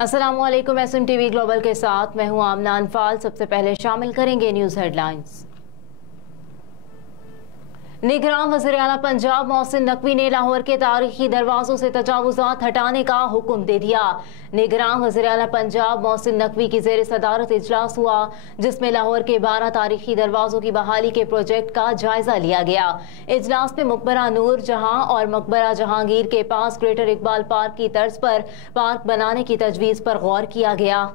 अस्सलामुअलैकुम। SMTV global के साथ मैं हूं आमना अनफाल। सबसे पहले शामिल करेंगे न्यूज हेडलाइंस। निगरान वज़ीर-ए-आला पंजाब मोहसिन नकवी ने लाहौर के तारीखी दरवाजों से तजावुज़ात हटाने का हुक्म दे दिया। निगरान वज़ीर-ए-आला पंजाब मोहसिन नकवी की ज़ेर सदारत इजलास हुआ, जिसमें लाहौर के 12 तारीखी दरवाजों की बहाली के प्रोजेक्ट का जायजा लिया गया। इजलास में मकबरा नूर जहां और मकबरा जहांगीर के पास ग्रेटर इकबाल पार्क की तर्ज पर पार्क बनाने की तजवीज़ पर गौर किया गया।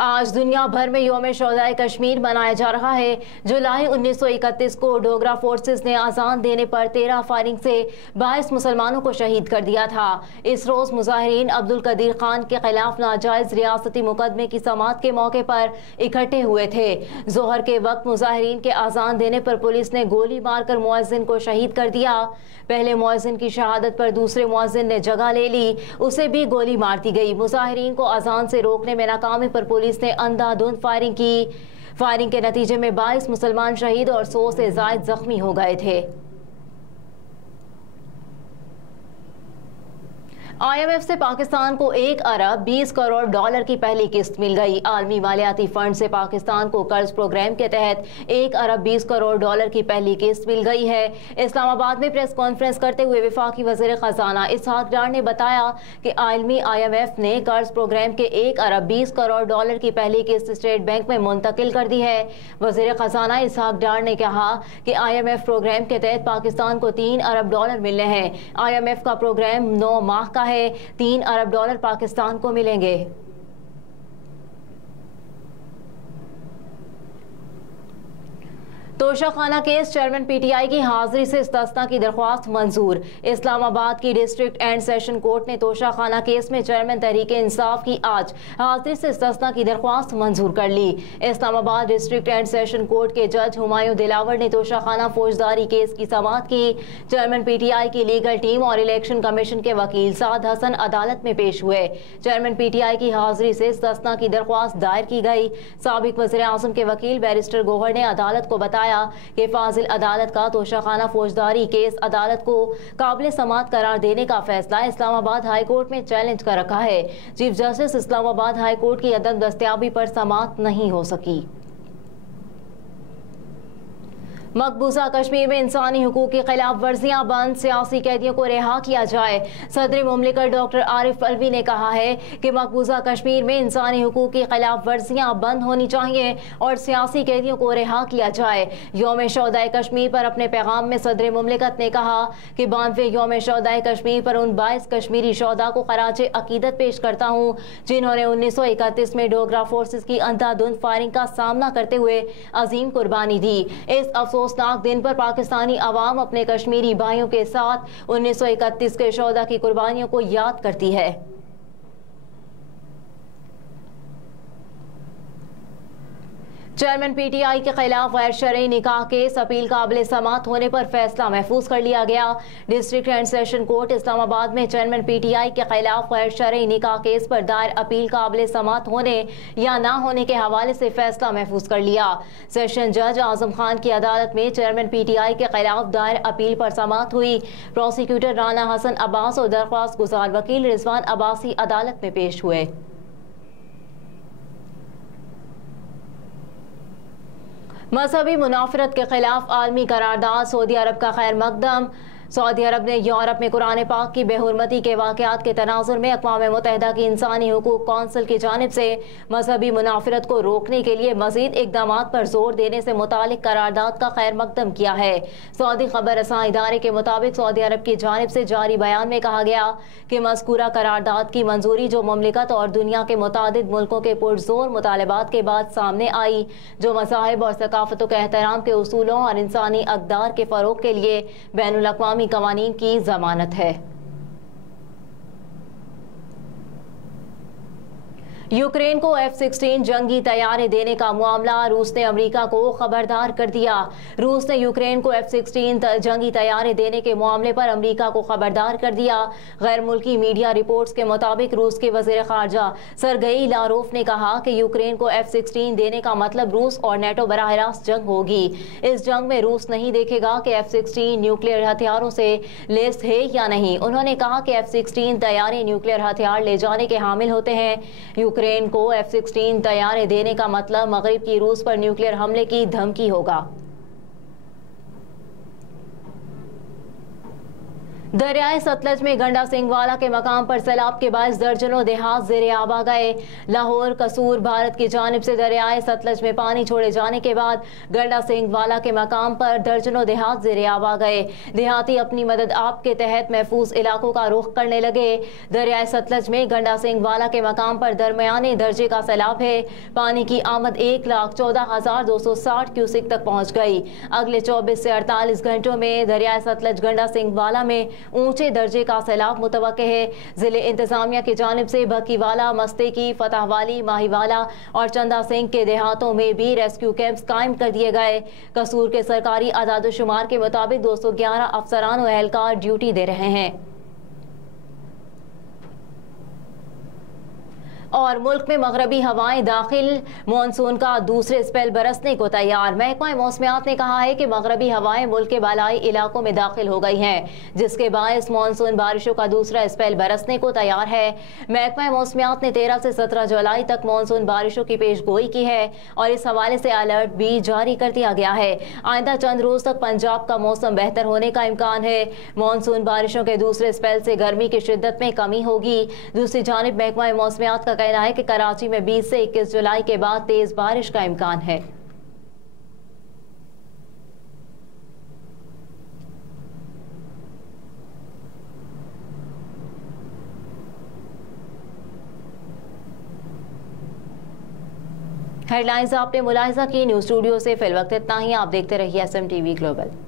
आज दुनिया भर में यौम शोहदाए कश्मीर मनाया जा रहा है। जुलाई 1931 को डोगरा फोर्सेस ने आज़ान देने पर 13 फायरिंग से 22 मुसलमानों को शहीद कर दिया था। इस रोज़ मुजाहिरीन अब्दुल कदीर खान के खिलाफ नाजायज़ रियासती मुकदमे की समाअत के मौके पर इकट्ठे हुए थे। जोहर के वक्त मुजाहिरीन के आज़ान देने पर पुलिस ने गोली मारकर मुअज्जिन को शहीद कर दिया। पहले मुअज्जिन की शहादत पर दूसरे मुअज्जिन ने जगह ले ली, उसे भी गोली मार दी गई। मुजाहिरीन को आज़ान से रोकने में नाकामी पर पुलिस ने अंधाधुंध फायरिंग की। फायरिंग के नतीजे में 22 मुसलमान शहीद और 100 से ज़ायद जख्मी हो गए थे। IMF से पाकिस्तान को 1 अरब 20 करोड़ डॉलर की पहली किस्त मिल गई। आलमी मालियाती फंड से पाकिस्तान को कर्ज प्रोग्राम के तहत 1 अरब 20 करोड़ डॉलर की पहली किस्त मिल गई है। इस्लामाबाद में प्रेस कॉन्फ्रेंस करते हुए वफाकी वज़ीर ख़जाना इसहाक डार ने बताया कि आलमी IMF ने कर्ज प्रोग्राम के 1 अरब 20 करोड़ डॉलर की पहली किस्त स्टेट बैंक में मुंतकिल कर दी है। वज़ीर ख़जाना इसहाक डार ने कहा कि IMF प्रोग्राम के तहत पाकिस्तान को 3 अरब डॉलर मिलने हैं। IMF का प्रोग्राम 9 माह का है। 3 अरब डॉलर पाकिस्तान को मिलेंगे। तोशाखाना केस चेयरमैन PTI की हाजिरी से इस्तिस्ना की दरख्वास्त मंजूर। इस्लामाबाद की डिस्ट्रिक्ट एंड सेशन कोर्ट ने तोशाखाना केस में चेयरमैन तहरीक इंसाफ की आज हाजिरी से इस्तिस्ना की दरख्वास्त मंजूर कर ली। Islamabad district and session court के जज हुमायूं दिलावर ने तोशाखाना फौजदारी केस की समाअत की। चेयरमैन PTI की लीगल टीम और इलेक्शन कमीशन के वकील साद हसन अदालत में पेश हुए। चेयरमैन PTI की हाजिरी से इस्तिस्ना की दरख्वास्त दायर की गई। साबिक वज़ीर आज़म के वकील बैरिस्टर गोहर ने अदालत को बताया कि फाजिल अदालत का तोशाखाना फौजदारी केस अदालत को काबिल समाअत करार देने का फैसला इस्लामाबाद हाई कोर्ट में चैलेंज कर रखा है। Chief justice Islamabad high court की अदम दस्तयाबी पर समाअत नहीं हो सकी। मकबूजा कश्मीर में इंसानी हुकूक की खिलाफ वर्जियां बंद, सियासी कैदियों को रिहा किया जाए। सदर मुमलिकत डॉक्टर आरिफ अलवी ने कहा है कि मकबूजा कश्मीर में इंसानी हुकूक की खिलाफ वर्जियां बंद होनी चाहिए और सियासी कैदियों को रिहा किया जाए। यौम शोहदाए कश्मीर पर अपने पैगाम में सदर मुमलिकत ने कहा कि 92वें यौम शोहदाए कश्मीर पर उन 22 कश्मीरी शोहदा को खराज अकीदत पेश करता हूँ जिन्होंने 1931 में डोगरा फोर्सेस की अंधाधुंध फायरिंग का सामना करते हुए अजीम कुर्बानी दी। इस अफसोसनाक दिन पर पाकिस्तानी अवाम अपने कश्मीरी भाइयों के साथ 1931 के शोहदा की कुर्बानियों को याद करती है। चेयरमैन PTI के खिलाफ गैर शरई निकाह केस अपील काबिल समाअत होने पर फैसला महफूज कर लिया गया। District and session court Islamabad में चेयरमैन PTI के खिलाफ गैर शरई निकाह केस पर दायर अपील काबिल समाअत होने या ना होने के हवाले से फैसला महफूज कर लिया। सेशन जज आजम खान की अदालत में चेयरमैन PTI के खिलाफ दायर अपील पर समाअत हुई। प्रोसिक्यूटर राना हसन अब्बास और दरख्वास्त गुजार वकील रिजवान अब्बासी अदालत में पेश हुए। मजहबी मुनाफरत के खिलाफ आलमी करारदाद, सऊदी अरब का खैर मकदम। सऊदी अरब ने यूरोप में कुरान पाक की बेहुरमती के वाक़यात के तनाजुर में अक़वाम मुत्तहिदा की इंसानी हुकूक कौंसिल की जानिब से मजहबी मुनाफरत को रोकने के लिए मज़ीद इक़दामात पर जोर देने से मुतालिक करारदाद का खैर मकदम किया है। सऊदी खबर रसां इदारे के मुताबिक सऊदी अरब की जानिब से जारी बयान में कहा गया कि मज़कूरा करारदाद की मंजूरी जो मुमलिकत और दुनिया के मुतादिद मुल्कों के पुरजोर मुतालबात के बाद सामने आई, जो मज़ाहिब और सकाफ़तों के एहतराम के उसूलों और इंसानी अक़दार के फ़रोग़ के लिए बैनुल-अक़वामी कवानीन की जमानत है। यूक्रेन को F-16 जंगी तैयारी देने का मामला, रूस ने अमेरिका को खबरदार कर दिया। रूस ने यूक्रेन को F-16 जंगी तैयारी देने के मामले पर अमेरिका को खबरदार कर दिया। गैर मुल्की मीडिया रिपोर्ट्स के मुताबिक रूस के वजीर खारजा सरगेई लारोफ ने कहा कि यूक्रेन को F-16 देने का मतलब रूस और नेटो बराह रास्त जंग होगी। इस जंग में रूस नहीं देखेगा कि F-16 न्यूक्लियर हथियारों से लैस है या नहीं। उन्होंने कहा कि F-16 तैयारी न्यूक्लियर हथियार ले जाने के हामिल होते हैं। यूक्रेन को F-16 तैयारी देने का मतलब मगरिब की रूस पर न्यूक्लियर हमले की धमकी होगा। दरियाए सतलज में गंडा सिंगवाला के मकाम पर सैलाब के बायस दर्जनों देहात ज़ेरे आब आ गए। लाहौर कसूर भारत की जानिब से दरियाए सतलज में पानी छोड़े जाने के बाद गंडा सिंगवाला के मकाम पर दर्जनों देहात ज़ेरे आब आ गए। देहाती अपनी मदद आप के तहत महफूज इलाकों का रुख करने लगे। दरियाए सतलज में गंडा सिंगवाला के मकाम पर दरमियाने दर्जे का सैलाब है। पानी की आमद 1,14,260 क्यूसिक तक पहुँच गई। अगले 24 से 48 घंटों में दरियाए सतलज गंडा सिंगवाला में ऊंचे दर्जे का सैलाब मुतवक्के है। जिले इंतजामिया की जानिब से बकीवाला, मस्तेकी, फतहवाली, माहीवाला और चंदा सिंह के देहातों में भी रेस्क्यू कैंप्स कायम कर दिए गए। कसूर के सरकारी आदादोशुमार के मुताबिक 211 अफसरान और एहलकार ड्यूटी दे रहे हैं। और मुल्क में मगरबी हवाएं दाखिल, मानसून का दूसरे स्पेल बरसने को तैयार। महकमा मौसमियात ने कहा है कि मगरबी हवाएं मुल्क के बालाई इलाकों में दाखिल हो गई हैं, जिसके बायस मानसून बारिशों का दूसरा स्पेल बरसने को तैयार है। महकमा मौसमियात ने 13 से 17 जुलाई तक मानसून बारिशों की पेश गोई की है और इस हवाले से अलर्ट भी जारी कर दिया गया है। आइंदा चंद रोज तक पंजाब का मौसम बेहतर होने का इम्कान है। मानसून बारिशों के दूसरे स्पेल से गर्मी की शिद्दत में कमी होगी। दूसरी जानिब महकमा मौसमियात का कहना है कि कराची में 20 से 21 जुलाई के बाद तेज बारिश का इम्कान है। हेडलाइंस आपने मुलाहिजा की। न्यूज स्टूडियो से फिल वक्त इतना ही। आप देखते रहिए SM TV ग्लोबल।